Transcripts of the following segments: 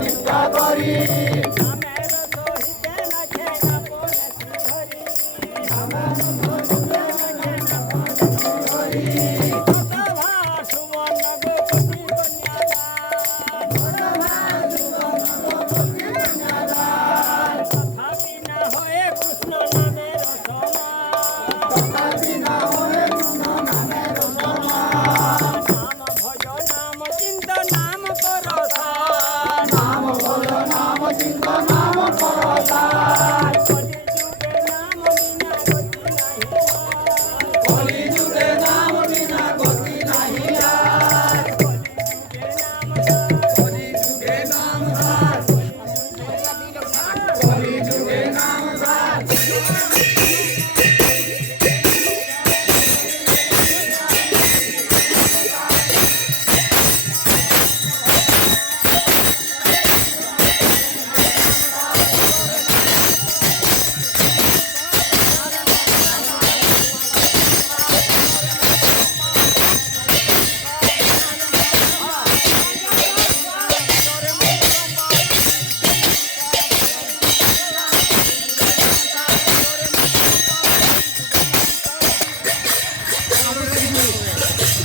নিষ্ঠা করি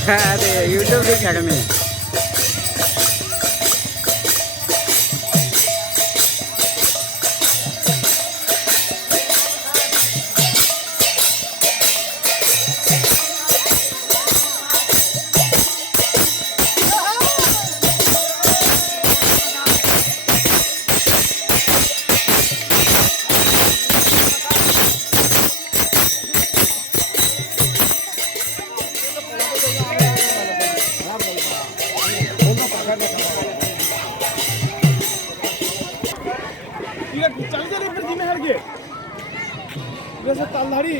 अरे यूट्यूब देखा कमी তালধারি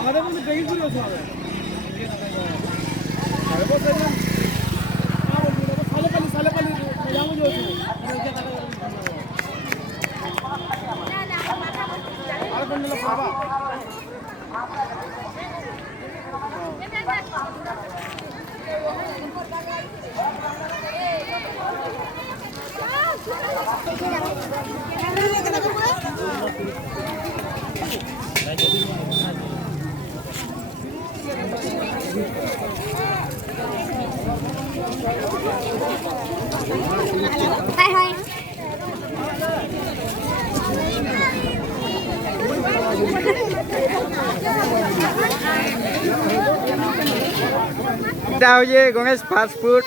আমাদের মধ্যে দেখি ঘুরে আছে হবে সালে পালি যাবো আর কোন বাবা Hai hai. এটা হচ্ছে গণেশ ফাস্ট ফুড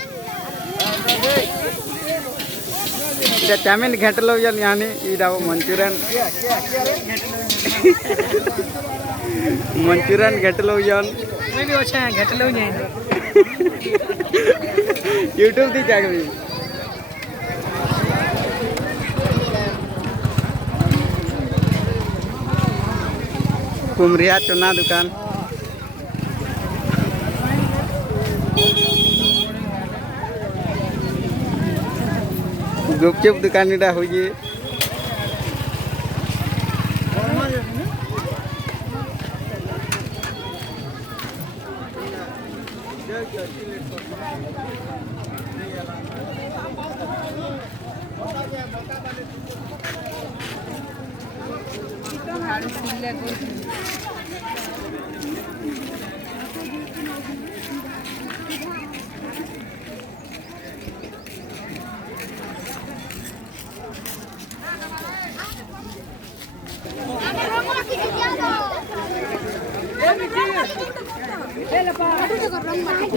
এটা চাউমিন ঘেঁটে লো যান ইয়ানি এটা मंचूरियन मंचूरियन घेंटे लो जान मैं भी अच्छा है घट लो जाए यूट्यूब दी क्या कभी कुमरिया चुना दुकान गुपचुप दुकान इटा हुई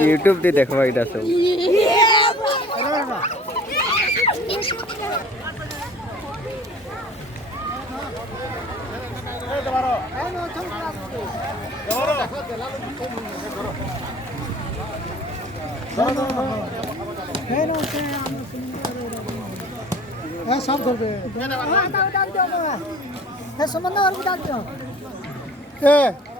यूट्यूब दे देखवा इटा सब सब करबे है सुमन और भी डाल दो ए